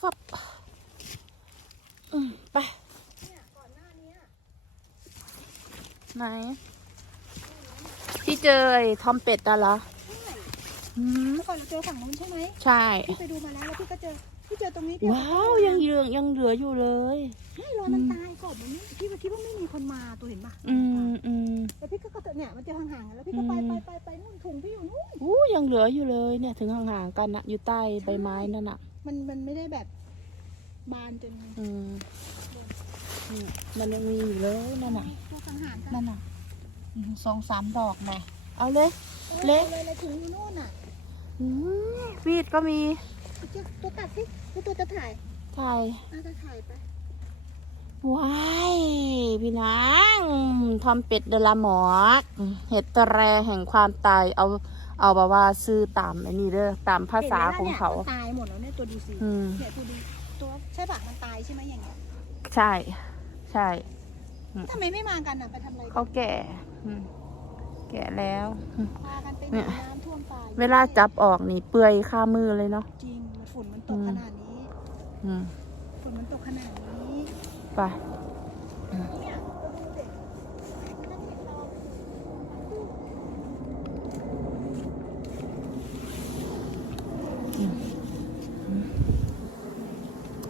ฟับอืมไปเนี่ยก่อนหน้าเนี้ยไหนที่เจอไอ้ทอมเป็ดอะเหรอใช่อืมเมื่อก่อนเราเจอฝั่งนู้นใช่ไหมใช่ พี่ไปดูมาแล้วแล้วพี่ก็เจอ พี่เจอตรงนี้พี่ว้าวยังเหลือยังเหลืออยู่เลย ไม่รอมันตายก่อนมันไม่พี่ก็คิดว่าไม่มีคนมาตัวเห็นปะอืมอืมแล้วพี่ก็ก็เนี่ยมันเจอห่างๆกันแล้วพี่ก็ไปอืมไปไปไปนู่นถุงพี่อยู่นู่นอู้ยังเหลืออยู่เลยเนี่ยถึงห่างๆกันนะอยู่ใต้ใบไม้นั่นน่ะมันมันไม่ได้แบบบานจนอืมนี่มันยังมีอยู่เลยนั่นน่ะตัวสังหารกันนั่นน่ะอืมสองสามดอกนะเอาเลยออเละเลยเลยถุงอยู่นู่นน่ะ อืมฟีดก็มี เจ้าตัวตัดสิตัวตัวจะถ่ายถ่ายน่าจะถ่ายไปว้ายพี่นางทอมเป็ดเดลาหมอกเห็ดตะแรแห่งความตายเอาเอาแบบว่าซื้อตามไอ้นี่เด้อตามภาษาของเขาห็นไหมล่ะนี่ยมันตายหมดแล้วเนี่ยตัวดูสิอืมเนี่ยตัวดูตัวใช่ปะมันตายใช่ไหมอย่างเงี้ยใช่ ใช่ทำไมไม่มากันอะไปทำอะไรกันเขาแก่อืมแก่แล้วอืมพากันไปเนี่ยน้ำท่วมตายเวลาจับออกนี่เปื่อยคามือเลยเนาะจริงฝุ่ นมันตกขนาดนี้ อืมฝุ่นมันตกขนาดนี้ไปเนี่ยเราดูเด็กถ้าเห็นเรา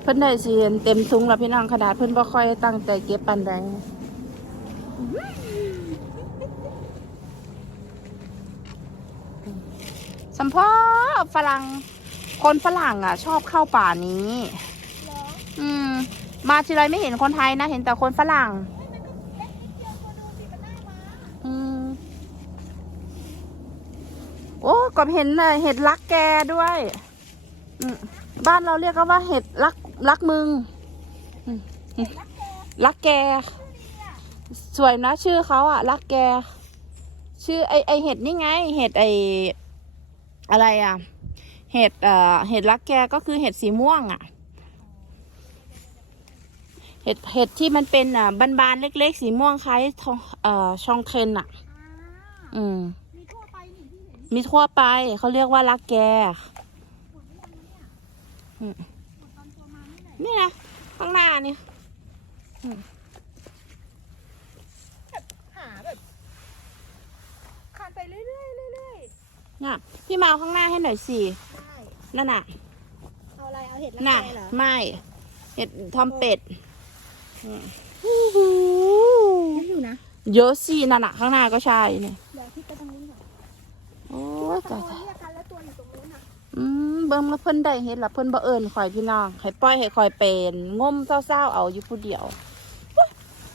เพิ่นได้สิเห็นเต็มทุงแล้วพี่น้องขนาดเพิ่นบ่ค่อยตั้งใจเก็บปันใดสัมพอฝรั่ง คนฝรั่งอะ ชอบเข้าป่านี้เหรออืม มาทีไรไม่เห็นคนไทยนะ เห็นแต่คนฝรั่งเฮ้ยมันก็เล็กนิดเดียวตัวดูสิมันได้มาอืม โอ้ก็เห็นน่ะเห็ดลักแกด้วยอืมบ้านเราเรียกกันว่าเห็ดลักลักมึงอืมอืมลักแก สวยนะชื่อเขาอะลักแก ชื่อไอไอเห็ดนี่ไง เห็ดไออะไรอะ เห็ดเอ่อเห็ดลักแกก็คือเห็ดสีม่วงอะเห็ดเห็ดที่มันเป็นอะบานๆเล็กๆ สีม่วงคล้ายทองเอ่อช่องเคนอะอ่าอืม มีทั่วไปนี่ที่เห็นมีทั่วไปเขาเรียกว่าลักแกหมดหรือยังเนี่ยอืมหมดตอนตัวมาไม่ไหนนี่นะข้างหน้านี่หาแบบคานไปเรื่อยๆเรื่อยน่ะพี่มาเอาข้างหน้าให้หน่อยสิๆได้ นั่นน่ะ เอาอะไร เอาเห็ดละน่ะไเหรอไม่ เห็ดทอมเป็ดอืมเยอะอยู่นะเยอะสินั่นน่ะข้างหน้าก็ใช่เนี่ยเดี๋ยวพี่ไปตรงนู้นก่อนโอ้พี่ยว่าตะตายโกนเรียกกันแล้วตัวอยู่ตรงนู้นน่ะอืมเบิ่งแล้วเพิ่นได้เฮ็ดละเพิ่นบ่เอิ้นข่อยพี่น้องให้ปล่อยให้ข่อยเป็นงมเศร้าๆเอาอยู่ผู้เดียวอุ๊ย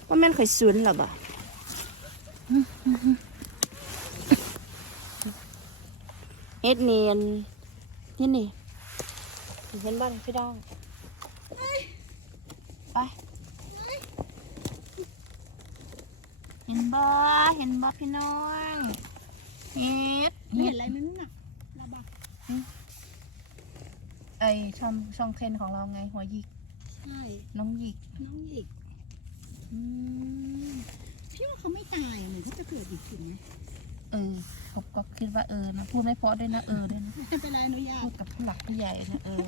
ว่าแม่นข่อยซุนล่ะบ่เฮ็ดเนียน นี่นี่เห็นบ่นี่พี่น้องไปเห็นบ่เห็นบ่พี่น้องเฮ็ดไม่เห็นอะไรไหมนู่นน่ะระบาไอช่องช่องเคนของเราไงหัวหยิกใช่น้องหยิกน้องหยิกอืมพี่ว่าเขาไม่ตายอะเหมือนเขาจะเกิดอีกถึงไหมเออ ผมก็คิดว่าเออนะพูดไม่เพราะด้วยนะเออด้วยนะไม่เป็นไรอนุญาพูตดกับผู้หลักผู้ใหญ่นะเออ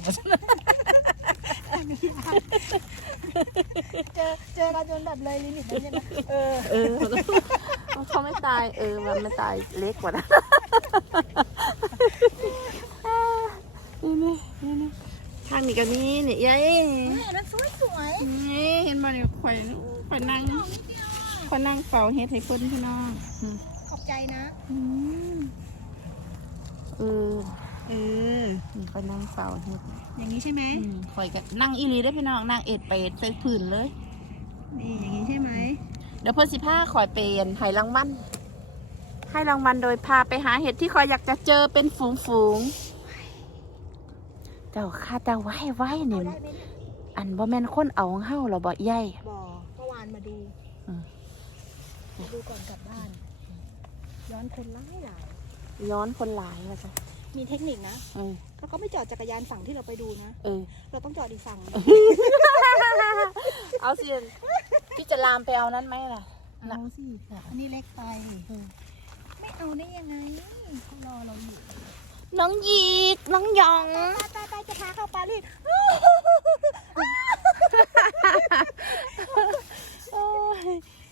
อนุญาตเจอเจอกันจนแบบเลยลิมิตแล้วใช่ไหมเออเออเขาไม่ตายเออมันไม่ตายเล็กกว่านะนี่นี่นี่นี่ทางนี้ก็นี่นี่ยัยเฮ้ยอันนั้นสวยสวยนี่เห็นมาเนี่ยข่อยข่อยนั่งดอกนิดเดียวอะข่อยนั่งเป่าเฮ็ดให้เพิ่นพี่น้องอืมขอบ ใจนะอืมเออเออนี่ข่อยนั่งเป่าเฮ็ดอย่างนี้ใช่ไหมอืมข่อยก็นั่งอีหลีได้อพี่น้องนั่งเอ็ดไปเอ็ดใส่ผื่นเลย นี่อย่างนี้ใช่ไหมเดี๋ยวเพื่อนสิพาข่อยเปลี่ยนให้รางวัลให้รางวัลโดยพาไปหาเห็ดที่ข่อยอยากจะเจอเป็นฝูงฝูงๆเจ้าข้าเจ้าไว้ไว้เอาเนี่ยได้ไหมเนี่ยอันบ่แม่นคนเอาของเฮาหรอบ่ใหญ่ บ่อเมื่อวานมาดูอืม มาดูก่อนกลับบ้าน ย้อนคนร้ายหลายย้อนคนหลายนะจ๊ะมีเทคนิคนะเอราก็ไม่จอดจักรยานฝั่งที่เราไปดูนะ เออ เราต้องจอดอีกฝั่งเอาสิพี่จะลามไปเอานั้นไหมล่ะเอาสิอันนี้เล็กไป ไม่เอาได้ยังไงเขารอเราอยู่น้องหยีดน้องยองตายตายจะพาเข้าปารีส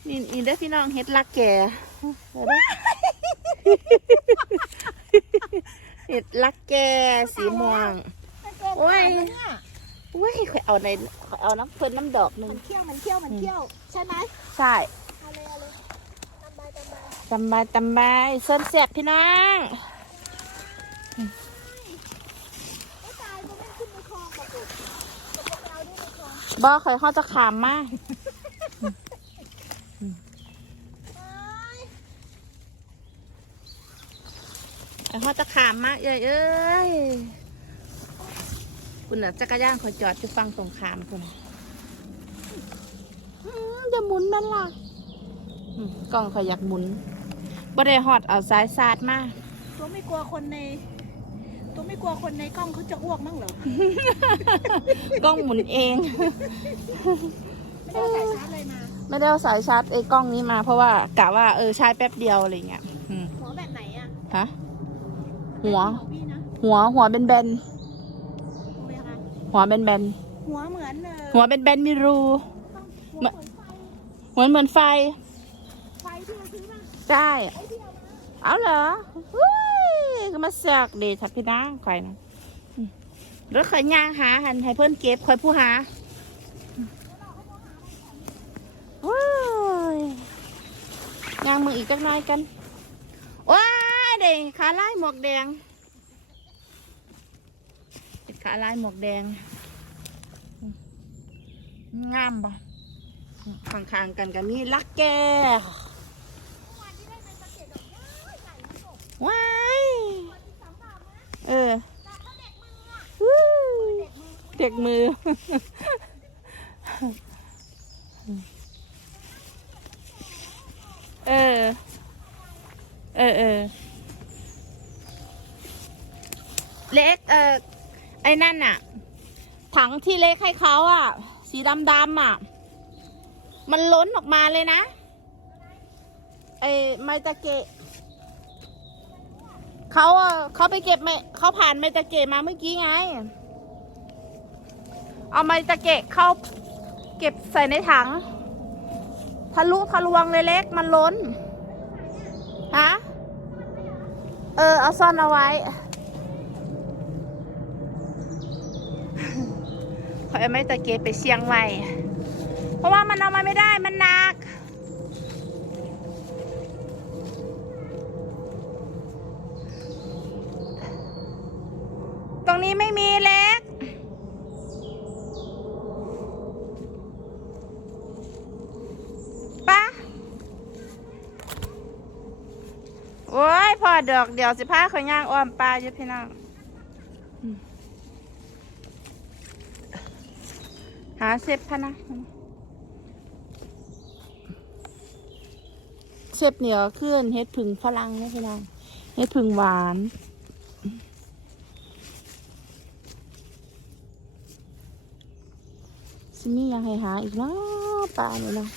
นี่นี่ได้อพี่น้องเฮ็ดรักแก เฮ็ดลักแก่สีม่วง โอ้ยเว้ยข่อยเอาในข่อยเอาน้ำเพิ่นน้ำดอกหนึงมันเคี้ยวมันเคี้ยวมันเคี้ยวใช่ไหมใช่เอาเลยเอาเลยตามใบตามใบตำบายตำบายส้นแสบพี่น้องไม่ตายก็ไม่ขึ้นในคลองบอกลูกตกลงไปเอาด้วยในคลองบ่ข่อยเขาจะขามมาเข่อยเขาจะขามมาเอ้ยเอ้ยคุณน่ะจักรยานข่อยจอดอยู่ฟังตรงขามคุณอืมจะหมุนมันล่ะอืมกล้องข่อยอยากหมุนบ่ได้ฮอดเอาสายสาดมาตัวไม่กลัวคนใน ตัวไม่กลัวคนในกล้องเขาจะอ้วกมั้งเหรอ กล้องหมุนเอง ไม่ได้เอาสายชาร์จเลยมา ไม่ได้เอาสายชาร์จไอ้กล้องนี้มาเพราะว่ากะว่าเออใช้แป๊บเดียวอะไรเงี้ยอืมหัวแบบไหนอะฮะ หัวของพี่นะหัวหัวเป็นแบนโอ้ยค่ะๆหัวเป็นแบนหัวเหมือนเออๆหัวเป็นแบนๆมีรูหัวเหมือนไฟเหมือนเหมือนไฟไฟที่เราซื้อมาใช่ไอ้ที่เรามาเอาเหรออุ้ยก็มาเสอกดีทับพี่นางข่อยนะอืมแล้วข่อยย่างหาหันให้เพิ่นเก็บข่อยผู้หาว้ายย่างมืออีกจักหน่อยกันว้าย เด็กขาลายหมวกแดงเด็กขาลายหมวกแดง งามปะข้างๆกันกันนี่ลักแกว้ายเออเด็กมือ เออ เออเออ เล็กเออไอ้นั่นน่ะถังที่เล็กให้เขาอะสีดำดำอะมันล้นออกมาเลยนะไอ้ไมตะเกะเขาเขาไปเก็บไมเขาผ่านไมตะเกะมาเมื่อกี้ไง เอาไมตะเกะเข้าเก็บใส่ในถัง ทะลุทะลวงเลยเล็กมันล้นฮะเออ เอาซ่อนเอาไว้ อเอาไม้ตะเกียบไปเชียงใหม่ เพราะว่ามันเอามาไม่ได้มันหนัก ตรงนี้ไม่มีเล็ก ปะโอ้ยพอดอกเดี๋ยวสิพาเขาย่างอ้อมปลาอยู่พี่น้องอืม หาเซฟพะนะเซฟเหนียวขึ้นเฮ็ดผึ่งฝรั่งนะพี่น้องเฮ็ดผึ่งหวานซิมี่ยังให้หาอีกเนาะปลานี่เนาะ